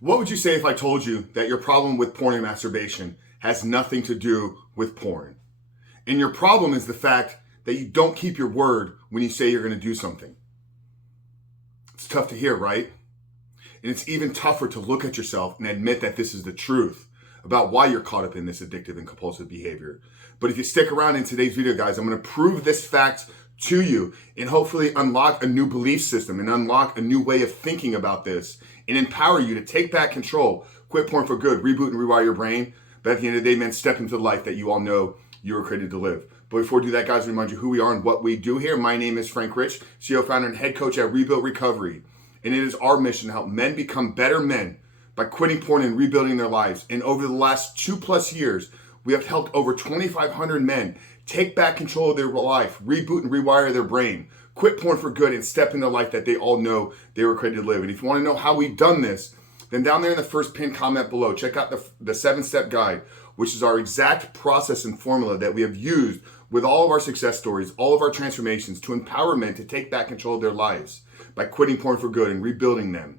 What would you say if I told you that your problem with porn and masturbation has nothing to do with porn? And your problem is the fact that you don't keep your word when you say you're going to do something. It's tough to hear, right? And it's even tougher to look at yourself and admit that this is the truth about why you're caught up in this addictive and compulsive behavior. But if you stick around in today's video, guys, I'm going to prove this fact to you and hopefully unlock a new belief system and unlock a new way of thinking about this and empower you to take back control, quit porn for good, reboot and rewire your brain. But at the end of the day, man, step into the life that you all know you were created to live. But before we do that, guys, remind you who we are and what we do here. My name is Frank Rich, CEO, founder, and head coach at Rebuild Recovery. And it is our mission to help men become better men by quitting porn and rebuilding their lives. And over the last 2+ years, we have helped over 2,500 men take back control of their life, reboot and rewire their brain, quit porn for good, and step into the life that they all know they were created to live. And if you want to know how we've done this, then down there in the first pinned comment below, check out the 7-step guide, which is our exact process and formula that we have used with all of our success stories, all of our transformations to empower men to take back control of their lives by quitting porn for good and rebuilding them,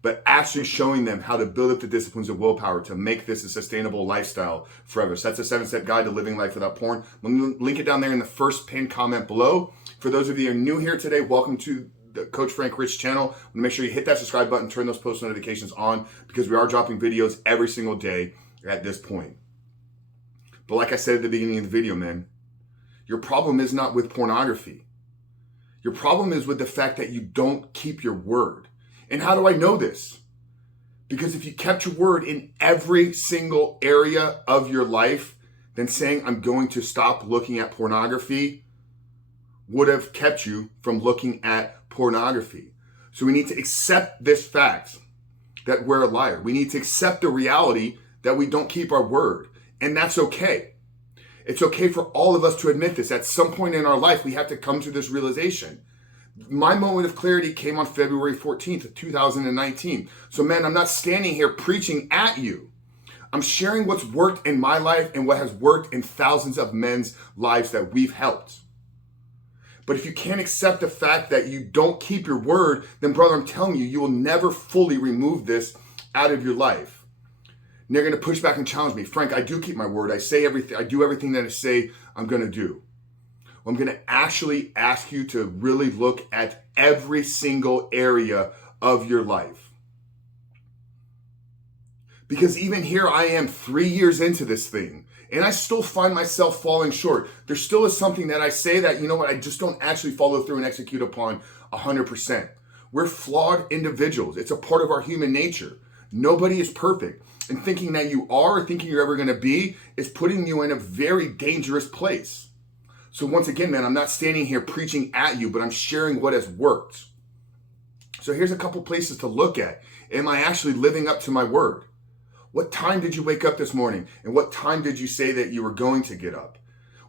but actually showing them how to build up the disciplines of willpower to make this a sustainable lifestyle forever. So that's a 7-step guide to living life without porn. I'm going to link it down there in the first pinned comment below. For those of you who are new here today, welcome to the Coach Frank Rich channel. Make sure you hit that subscribe button, turn those post notifications on, because we are dropping videos every single day at this point. But like I said at the beginning of the video, man, your problem is not with pornography. Your problem is with the fact that you don't keep your word. And how do I know this? Because if you kept your word in every single area of your life, then saying I'm going to stop looking at pornography would have kept you from looking at pornography. So we need to accept this fact that we're a liar. We need to accept the reality that we don't keep our word. And that's okay. It's okay for all of us to admit this. At some point in our life, we have to come to this realization. My moment of clarity came on February 14th of 2019. So man, I'm not standing here preaching at you. I'm sharing what's worked in my life and what has worked in thousands of men's lives that we've helped. But if you can't accept the fact that you don't keep your word, then brother, I'm telling you, you will never fully remove this out of your life. And they're going to push back and challenge me. Frank, I do keep my word. I do everything that I say I'm going to do. Well, I'm going to actually ask you to really look at every single area of your life. Because even here I am 3 years into this thing, and I still find myself falling short. There still is something that I say that, you know what, I just don't actually follow through and execute upon 100%. We're flawed individuals. It's a part of our human nature. Nobody is perfect. And thinking that you are, or thinking you're ever going to be, is putting you in a very dangerous place. So once again, man, I'm not standing here preaching at you, but I'm sharing what has worked. So here's a couple places to look at. Am I actually living up to my word? What time did you wake up this morning? And what time did you say that you were going to get up?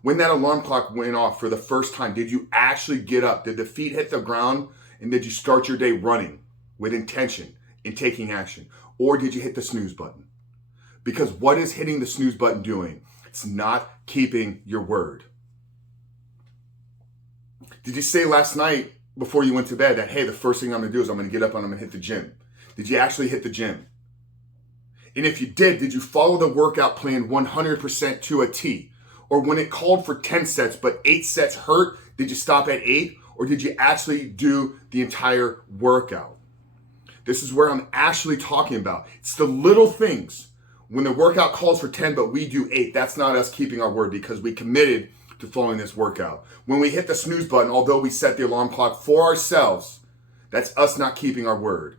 When that alarm clock went off for the first time, did you actually get up? Did the feet hit the ground? And did you start your day running with intention and taking action? Or did you hit the snooze button? Because what is hitting the snooze button doing? It's not keeping your word. Did you say last night before you went to bed that, hey, the first thing I'm going to do is I'm going to get up and I'm going to hit the gym? Did you actually hit the gym? And if you did you follow the workout plan 100% to a T? Or when it called for 10 sets, but 8 sets hurt, did you stop at 8? Or did you actually do the entire workout? This is where I'm actually talking about. It's the little things. When the workout calls for 10, but we do 8, that's not us keeping our word because we committed to following this workout. When we hit the snooze button, although we set the alarm clock for ourselves, that's us not keeping our word.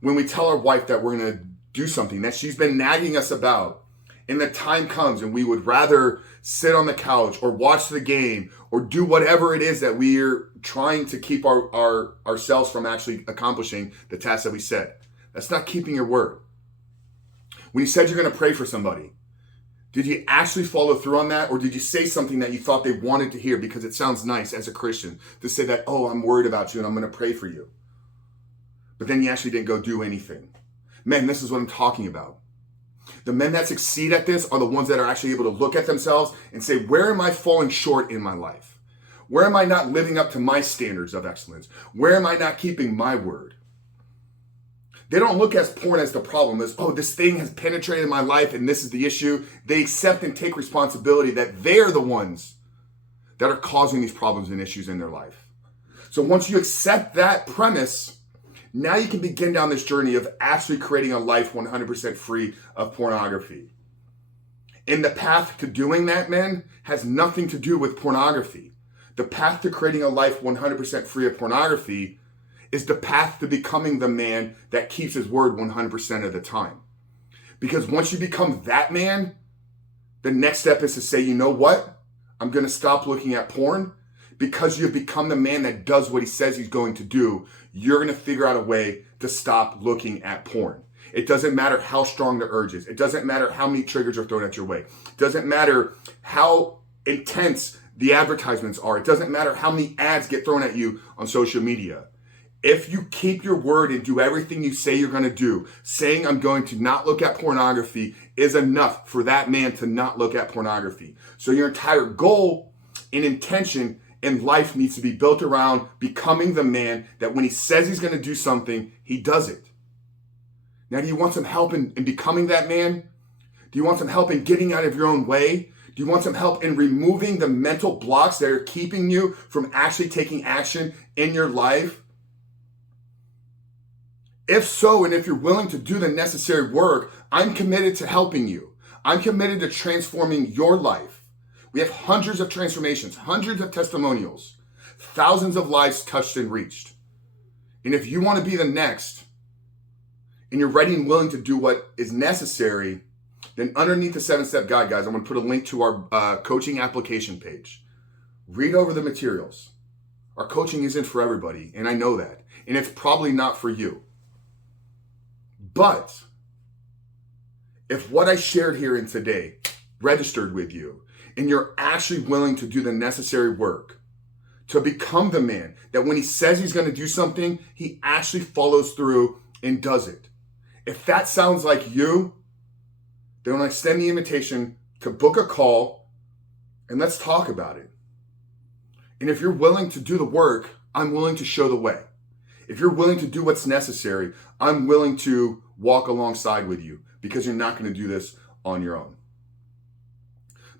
When we tell our wife that we're going to do something that she's been nagging us about, and the time comes and we would rather sit on the couch or watch the game or do whatever it is that we're trying to keep ourselves from actually accomplishing the task that we set. That's not keeping your word. When you said you're going to pray for somebody, did you actually follow through on that? Or did you say something that you thought they wanted to hear because it sounds nice as a Christian to say that, oh, I'm worried about you and I'm going to pray for you. But then you actually didn't go do anything. Men, this is what I'm talking about. The men that succeed at this are the ones that are actually able to look at themselves and say, where am I falling short in my life? Where am I not living up to my standards of excellence? Where am I not keeping my word? They don't look at porn as the problem, as, oh, this thing has penetrated my life and this is the issue. They accept and take responsibility that they're the ones that are causing these problems and issues in their life. So once you accept that premise, now you can begin down this journey of actually creating a life 100% free of pornography. And the path to doing that, man, has nothing to do with pornography. The path to creating a life 100% free of pornography is the path to becoming the man that keeps his word 100% of the time. Because once you become that man, the next step is to say, you know what? I'm going to stop looking at porn. Because you've become the man that does what he says he's going to do, you're going to figure out a way to stop looking at porn. It doesn't matter how strong the urge is. It doesn't matter how many triggers are thrown at your way. It doesn't matter how intense the advertisements are. It doesn't matter how many ads get thrown at you on social media. If you keep your word and do everything you say you're going to do, saying I'm going to not look at pornography is enough for that man to not look at pornography. So your entire goal and intention in life needs to be built around becoming the man that when he says he's going to do something, he does it. Now, do you want some help in becoming that man? Do you want some help in getting out of your own way? Do you want some help in removing the mental blocks that are keeping you from actually taking action in your life? If so, and if you're willing to do the necessary work, I'm committed to helping you. I'm committed to transforming your life. We have hundreds of transformations, hundreds of testimonials, thousands of lives touched and reached. And if you want to be the next, and you're ready and willing to do what is necessary, then underneath the 7-step guide, guys, I'm going to put a link to our coaching application page. Read over the materials. Our coaching isn't for everybody, and I know that. And it's probably not for you. But if what I shared here in today registered with you, and you're actually willing to do the necessary work to become the man that when he says he's going to do something, he actually follows through and does it. If that sounds like you, then I extend the invitation to book a call and let's talk about it. And if you're willing to do the work, I'm willing to show the way. If you're willing to do what's necessary, I'm willing to walk alongside with you because you're not going to do this on your own.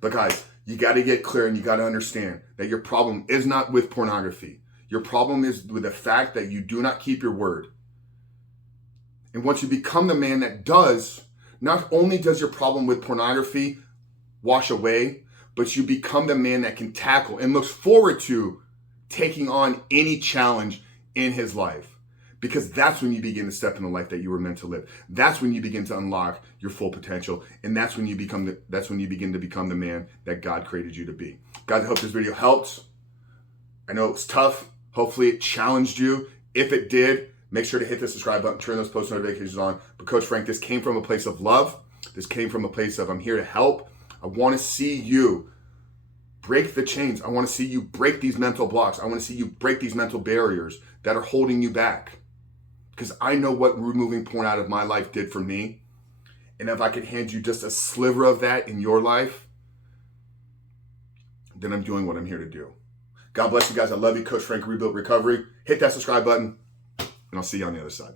But guys, you got to get clear and you got to understand that your problem is not with pornography. Your problem is with the fact that you do not keep your word. And once you become the man that does, not only does your problem with pornography wash away, but you become the man that can tackle and looks forward to taking on any challenge in his life. Because that's when you begin to step in the life that you were meant to live. That's when you begin to unlock your full potential. And that's when you begin to become the man that God created you to be. Guys, I hope this video helped. I know it was tough. Hopefully it challenged you. If it did, make sure to hit the subscribe button, turn those post notifications on. But Coach Frank, this came from a place of love. This came from a place of I'm here to help. I want to see you break the chains. I want to see you break these mental blocks. I want to see you break these mental barriers that are holding you back. Because I know what removing porn out of my life did for me. And if I could hand you just a sliver of that in your life, then I'm doing what I'm here to do. God bless you guys. I love you. Coach Frank, Rebuilt Recovery. Hit that subscribe button, and I'll see you on the other side.